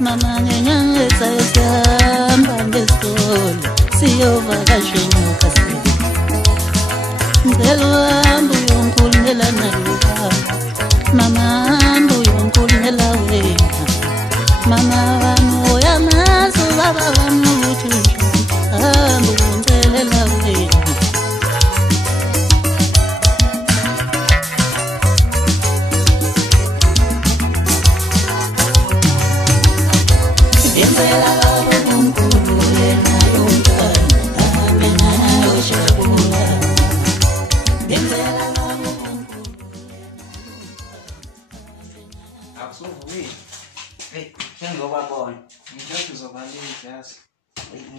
Mama ngenyanga sihamba ngesitolo siyovakasha enyokazini. Ngicela uhambe uyongikhulumela naye ubaba. Mama hamba uyongikhulumela wena. Mama wami uyamazi ubaba wami ukuthi unjani. Hamba uyongicelela wena.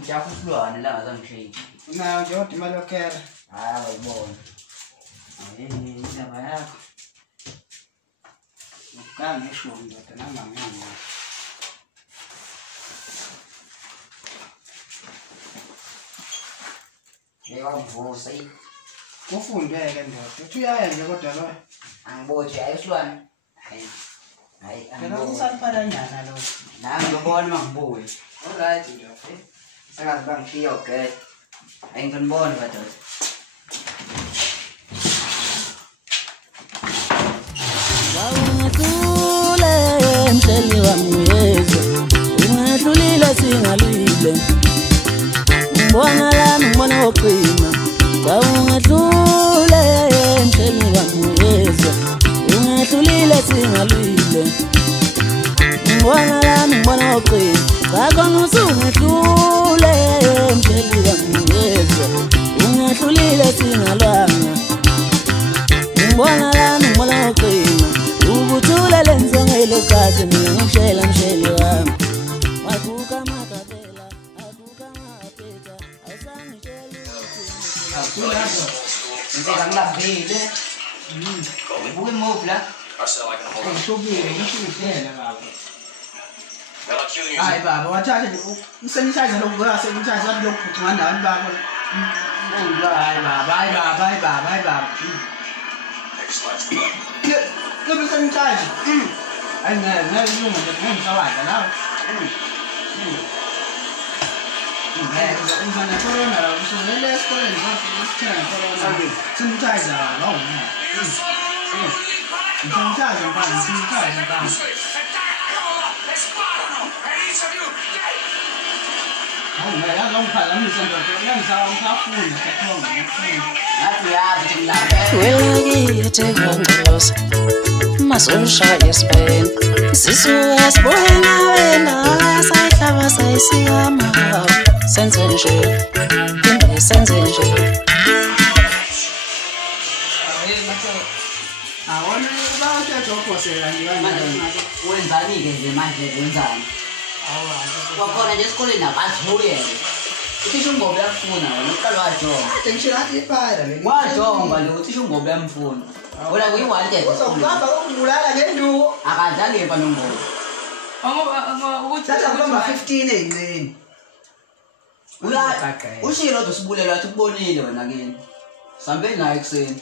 Ngiyafulwana la ngazangishiya. Nayo nje kodwa imali yokhera. Hayi uyibona. Indaba yakho. Ukangisho ndoda nangamnyama. Ngiyavusa Kufundeke ndoda. Uthi uyaya nje kodwa lo. angibothi ayisilwane. Hayi. Phela usaliphala nyana lo. Nami ngibona mangibuye. Alright ndoda. Sengazi bangishiya okay. Ayingiboni badoda. Wawungahlule msheli wami uyezwa. Ungahlulile singalwile. Ngibona lami ngibona oqina. Wawungahlule msheli wami uyezwa. Ungahlulile singalwile. Ngibona lami ngibona oqina. Ngakhona usungahlule msheli wami uyezwa. Ungahlulile singalwanga. Ngibona lami ngibona oqina. Ubuthule lenzongelo kahle mina ngishela msheli wami. Wakuka makabela, akuka mapeta, awusangishela ukuthi. Akulazo. Ngizeka ngilabile. Ubuye move la. Ngishubile ngishubile baba. Hayi baba wathatha usenithatha lokugula senithatha lapho lokugcina ndawoni baba. Hayi baba. Kebe senithatha. Hayi ngiyilunga nje ngisawada la. Ngizana corona la usulele esikoleni ngafika corona. Senithatha la. Senithatha mfana. Welakithe ngangcolosa masoshaya esibheni sisuka sibona wena sayihlaba sayisikama senze nje imbe senze nje Awona bathi ajophosela nje Manje wenzani ke nje manje wenzani? Wakhona nje esikoleni abathulele. Uthisha ungobe uyafuna wena uqala wajonga. ngishila iphayela le. Wajonga nje uthisha ungobe uyamfuna. Wena kuyiwanted. Uzokubamba ukubulala ngenduku. Akadlali yempa nomgobe. Thatha ngibamba 15 eyincane. Ushilo lo sibulela athi kubonile wena kini. Sambe naye ekseni.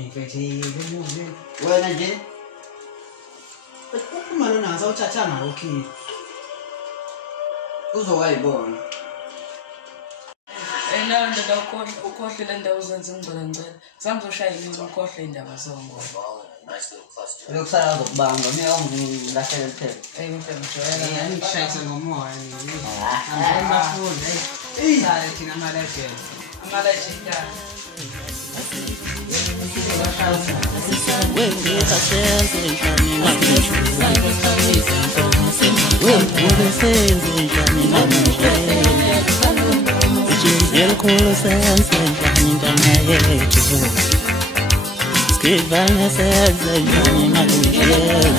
Ngifethile muhle. Wena nje Uma lona ngizawuthatha ngawo okay. uzowayibona. Ena ndoda ukhohle ndawo zenze ngicela. Samzoshaya yini ukhohle indaba zonke. Uyokusala uzokubamba mina ungilahlela iphepha. Ngempela Ngishayisa ngomoya nini. Angibafundi. Sale thina ama-legend. Ama-legend. Skivana senze njani malungelo